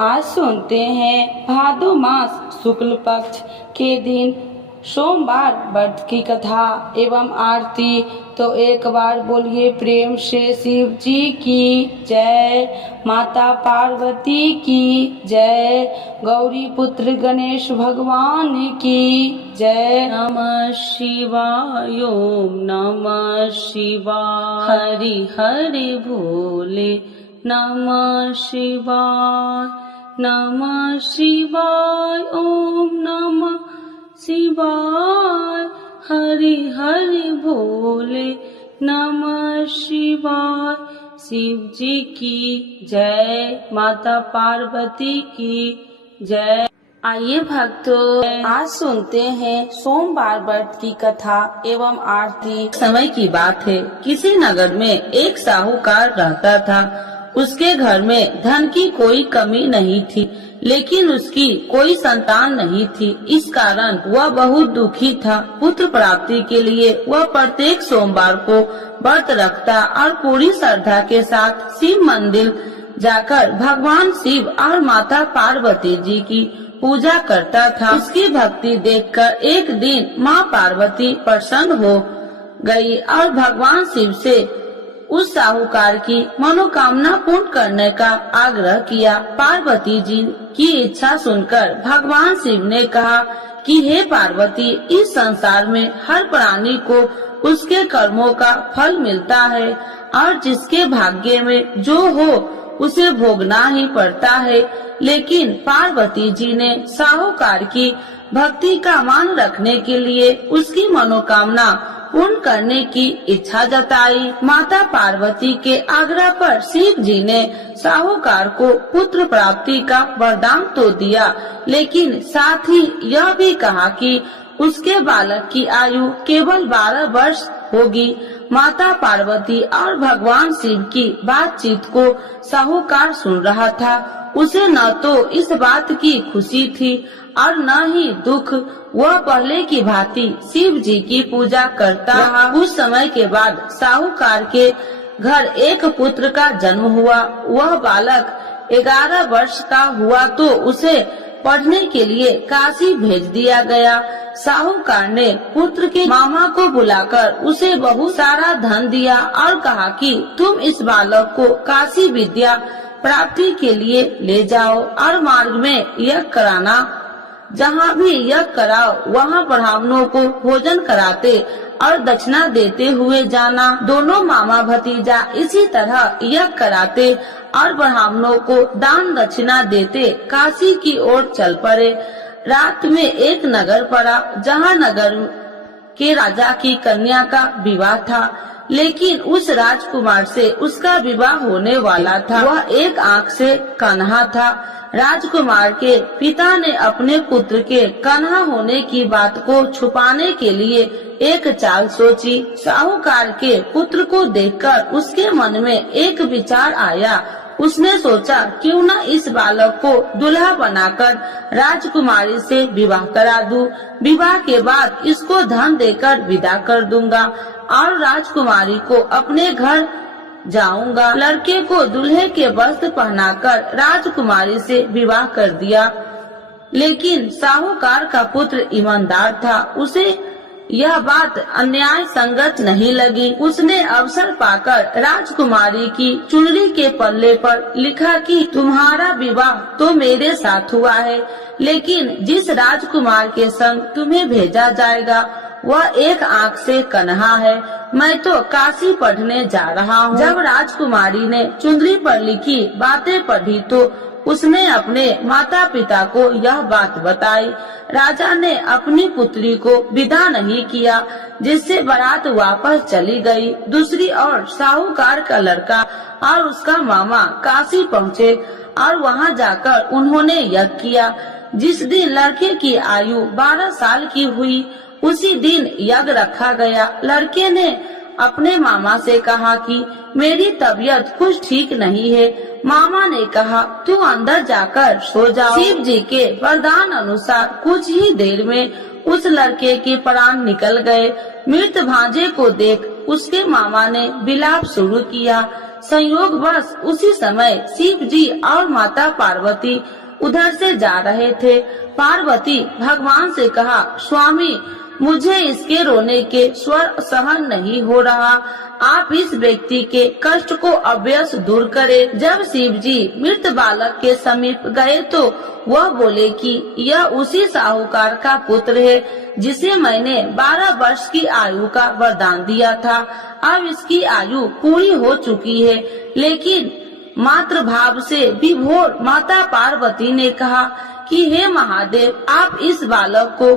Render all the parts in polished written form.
आज सुनते हैं भादो मास शुक्ल पक्ष के दिन सोमवार व्रत की कथा एवं आरती। तो एक बार बोलिए प्रेम से शिव जी की जय, माता पार्वती की जय, गौरी पुत्र गणेश भगवान की जय। नमः शिवाय ओम नमः शिवाय, हरि हरि भोले नमः शिवाय, नमः शिवाय ओम नमः शिवाय, हरि हरि भोले नमः शिवाय। शिव जी की जय, माता पार्वती की जय। आइए भक्तों, आज सुनते हैं सोमवार व्रत की कथा एवं आरती। समय की बात है, किसी नगर में एक साहूकार रहता था। उसके घर में धन की कोई कमी नहीं थी, लेकिन उसकी कोई संतान नहीं थी। इस कारण वह बहुत दुखी था। पुत्र प्राप्ति के लिए वह प्रत्येक सोमवार को व्रत रखता और पूरी श्रद्धा के साथ शिव मंदिर जाकर भगवान शिव और माता पार्वती जी की पूजा करता था। उसकी भक्ति देखकर एक दिन माँ पार्वती प्रसन्न हो गई और भगवान शिव से उस साहूकार की मनोकामना पूर्ण करने का आग्रह किया। पार्वती जी की इच्छा सुनकर भगवान शिव ने कहा कि हे पार्वती, इस संसार में हर प्राणी को उसके कर्मों का फल मिलता है और जिसके भाग्य में जो हो उसे भोगना ही पड़ता है। लेकिन पार्वती जी ने साहूकार की भक्ति का मान रखने के लिए उसकी मनोकामना पूर्ण करने की इच्छा जताई। माता पार्वती के आग्रह पर शिव जी ने साहूकार को पुत्र प्राप्ति का वरदान तो दिया, लेकिन साथ ही यह भी कहा कि उसके बालक की आयु केवल 12 वर्ष होगी। माता पार्वती और भगवान शिव की बातचीत को साहूकार सुन रहा था। उसे न तो इस बात की खुशी थी और न ही दुख। वह पहले की भांति शिव जी की पूजा करता रहा। कुछ समय के बाद साहूकार के घर एक पुत्र का जन्म हुआ। वह बालक 11 वर्ष का हुआ तो उसे पढ़ने के लिए काशी भेज दिया गया। साहूकार ने पुत्र के मामा को बुलाकर उसे बहुत सारा धन दिया और कहा कि तुम इस बालक को काशी विद्या प्राप्ति के लिए ले जाओ और मार्ग में यज्ञ कराना। जहाँ भी यज्ञ कराओ वहाँ ब्राह्मणों को भोजन कराते और दक्षिणा देते हुए जाना। दोनों मामा भतीजा इसी तरह यज्ञ कराते और ब्राह्मणों को दान दक्षिणा देते काशी की ओर चल पड़े। रात में एक नगर पड़ा जहाँ नगर के राजा की कन्या का विवाह था, लेकिन उस राजकुमार से उसका विवाह होने वाला था। वह एक आंख से कन्हा था। राजकुमार के पिता ने अपने पुत्र के कन्हा होने की बात को छुपाने के लिए एक चाल सोची। साहूकार के पुत्र को देखकर उसके मन में एक विचार आया। उसने सोचा क्यों न इस बालक को दूल्हा बनाकर राजकुमारी से विवाह करा दूं। विवाह के बाद इसको धन देकर विदा कर दूंगा और राजकुमारी को अपने घर जाऊंगा। लड़के को दूल्हे के वस्त्र पहनाकर राजकुमारी से विवाह कर दिया। लेकिन साहूकार का पुत्र ईमानदार था। उसे यह बात अन्याय संगत नहीं लगी। उसने अवसर पाकर राजकुमारी की चुनरी के पल्ले पर लिखा कि तुम्हारा विवाह तो मेरे साथ हुआ है, लेकिन जिस राजकुमार के संग तुम्हें भेजा जाएगा वह एक आंख से कन्हा है। मैं तो काशी पढ़ने जा रहा हूँ। जब राजकुमारी ने चुनरी पर लिखी बातें पढ़ी तो उसने अपने माता पिता को यह बात बताई। राजा ने अपनी पुत्री को विदा नहीं किया, जिससे बारात वापस चली गई। दूसरी ओर साहूकार का लड़का और उसका मामा काशी पहुँचे और वहाँ जाकर उन्होंने यज्ञ किया। जिस दिन लड़के की आयु 12 साल की हुई उसी दिन यज्ञ रखा गया। लड़के ने अपने मामा से कहा कि मेरी तबीयत कुछ ठीक नहीं है। मामा ने कहा तू अंदर जाकर सो जाओ। शिव जी के वरदान अनुसार कुछ ही देर में उस लड़के के प्राण निकल गए। मृत भांजे को देख उसके मामा ने विलाप शुरू किया। संयोगवश उसी समय शिव जी और माता पार्वती उधर से जा रहे थे। पार्वती भगवान से कहा, स्वामी मुझे इसके रोने के स्वर सहन नहीं हो रहा, आप इस व्यक्ति के कष्ट को अवश्य दूर करें। जब शिव जी मृत बालक के समीप गए तो वह बोले कि यह उसी साहूकार का पुत्र है जिसे मैंने 12 वर्ष की आयु का वरदान दिया था। अब इसकी आयु पूरी हो चुकी है। लेकिन मातृभाव से विभोर माता पार्वती ने कहा कि हे महादेव, आप इस बालक को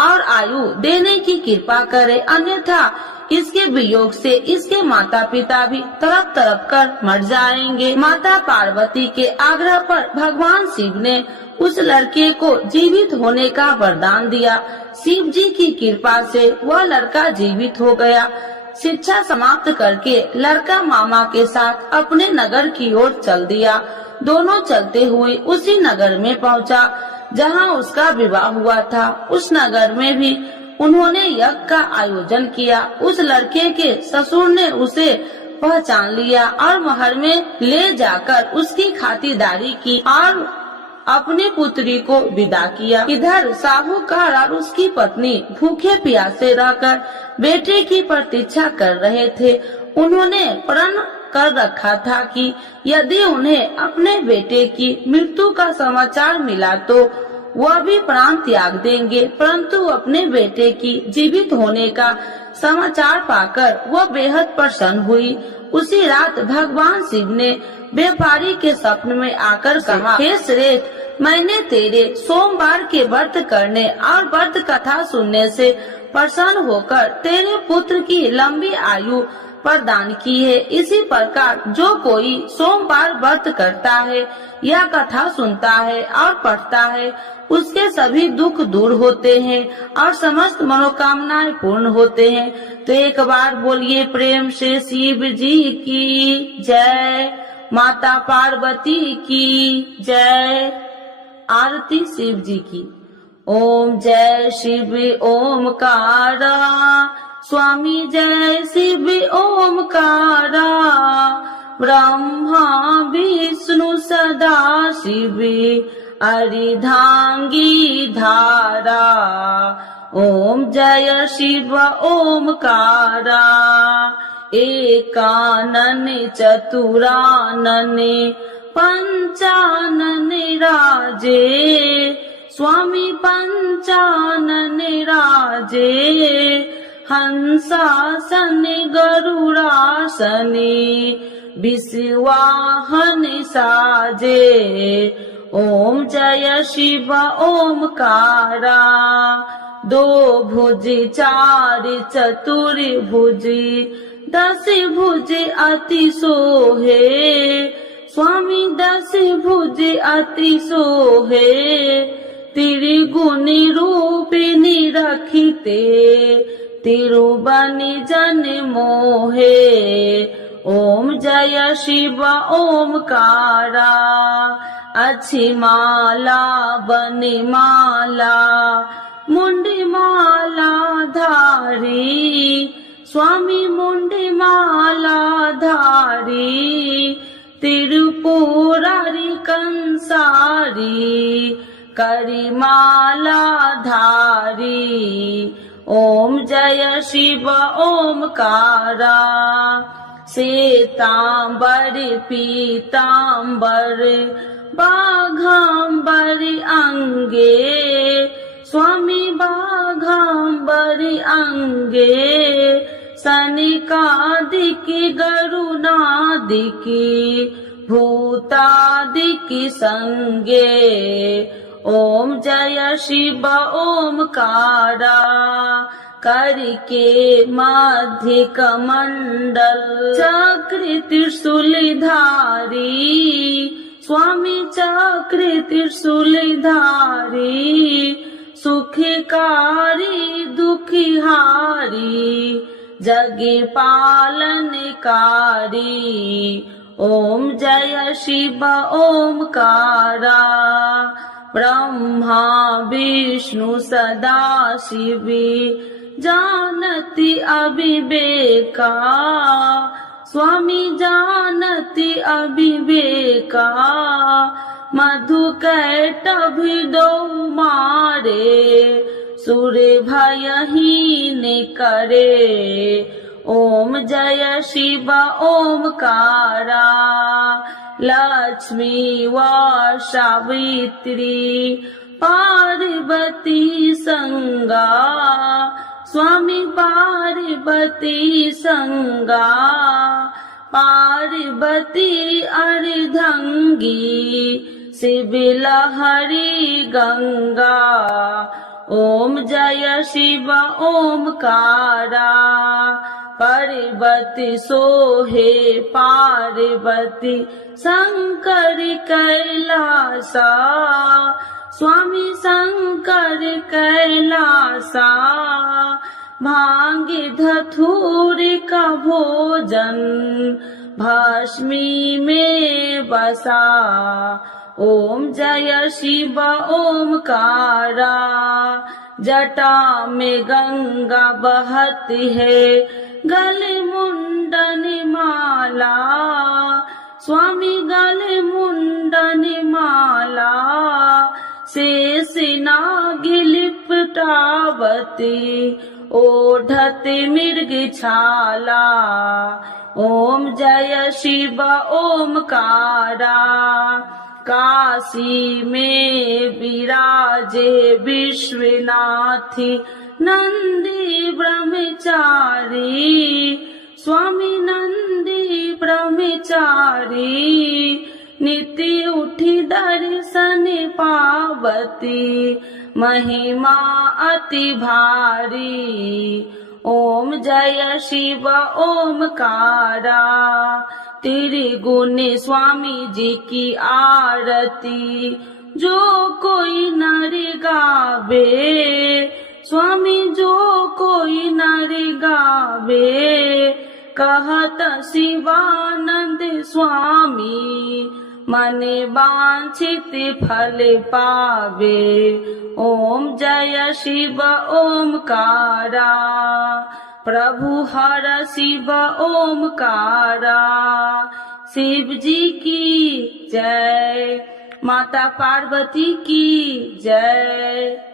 और आयु देने की कृपा करें, अन्यथा इसके वियोग से इसके माता पिता भी तड़प तड़प कर मर जाएंगे। माता पार्वती के आग्रह पर भगवान शिव ने उस लड़के को जीवित होने का वरदान दिया। शिव जी की कृपा से वह लड़का जीवित हो गया। शिक्षा समाप्त करके लड़का मामा के साथ अपने नगर की ओर चल दिया। दोनों चलते हुए उसी नगर में पहुंचा जहां उसका विवाह हुआ था। उस नगर में भी उन्होंने यज्ञ का आयोजन किया। उस लड़के के ससुर ने उसे पहचान लिया और महल में ले जाकर उसकी खातिरदारी की और अपनी पुत्री को विदा किया। इधर साहूकार और उसकी पत्नी भूखे प्यासे रहकर बेटे की प्रतीक्षा कर रहे थे। उन्होंने प्रण कर रखा था कि यदि उन्हें अपने बेटे की मृत्यु का समाचार मिला तो वह भी प्राण त्याग देंगे, परंतु अपने बेटे की जीवित होने का समाचार पाकर वह बेहद प्रसन्न हुई। उसी रात भगवान शिव ने व्यापारी के स्वप्न में आकर कहा, हे श्रेष्ठ, मैंने तेरे सोमवार के व्रत करने और व्रत कथा सुनने से प्रसन्न होकर तेरे पुत्र की लंबी आयु प्रदान की है। इसी प्रकार जो कोई सोमवार व्रत करता है या कथा सुनता है और पढ़ता है, उसके सभी दुख दूर होते हैं और समस्त मनोकामनाएं पूर्ण होते हैं। तो एक बार बोलिए प्रेम से शिव जी की जय, माता पार्वती की जय। आरती शिव जी की। ओम जय शिव ओमकारा, स्वामी जय शिव ओमकारा, ब्रह्मा विष्णु सदा शिव अर्धांगी धारा। ओम जय शिव ओमकारा, एकानन चतुरानन पंचानन राजे, स्वामी पंचानन राजे, हंसासन गरुड़ासन विश्वाहन साजे। ओम जय शिव ओमकारा, दो भुज चार चतुर्भुज, 10 भुज अति सोहे, स्वामी 10 भुज अति सोहे, त्रिगुणी रूपिणी रखिते, तिरुबनि जन मोहे। ओम जय शिव ओमकारा, अच्छी माला बनि माला, मुंडी माला धारी, स्वामी मुंडी माला धारी, त्रिपुरारी कंसारी, करी माला धारी। ओम जय शिव ओमकारा, श्वेतांबर पीतांबर, बाघांबर अंगे, स्वामी बाघांबर अंगे, सनिकादिकी गरुणादिकी, भूतादिकी संगे। ओम जय शिव ओमकारा, करके मध्य कमंडल, चक्र त्रिशूलधारी, स्वामी चक्र त्रिशूलधारी, सुखकारी दुखिहारी, जग पालनकारी। ओम जय शिव ओमकारा, ब्रह्मा विष्णु सदा शिव, जानती अविवेका, स्वामी जानती अविवेका, मधु कैट भी दो मारे, सूर्य भयहीन करे, ओम जय शिव ओमकारा, लक्ष्मी व सावित्री पार्वती संगा, स्वामी पार्वती संगा, पार्वती अर्धंगी, शिव लहरी गंगा, ओम जय शिव ओमकारा, पार्वती सोहे पार्वती शंकर कैलासा, स्वामी शंकर कैलासा, भांगे धतूर का भोजन भस्मी में बसा, ओम जय शिव ओमकारा, जटा में गंगा बहती है, गले मुंडन माला, स्वामी गले मुंडन माला, शेष नागी लिपटावती, ओढ़ते मिर्ग छाला, ओम जय शिव ओमकारा, काशी में विराजे विश्वनाथी नंदी ब्रह्मचारी, स्वामी नंदी ब्रह्मचारी, नित्य उठी दर्शन पावती, महिमा अति भारी, ओम जय शिव ओमकारा, त्रिगुण स्वामी जी की आरती, जो कोई नर गावे, स्वामी जो कोई नर गावे, कहत शिवानंद स्वामी, मन वांछित फल पावे, ओम जय शिव ओमकारा, प्रभु हर शिव ओमकारा, शिव जी की जय, माता पार्वती की जय।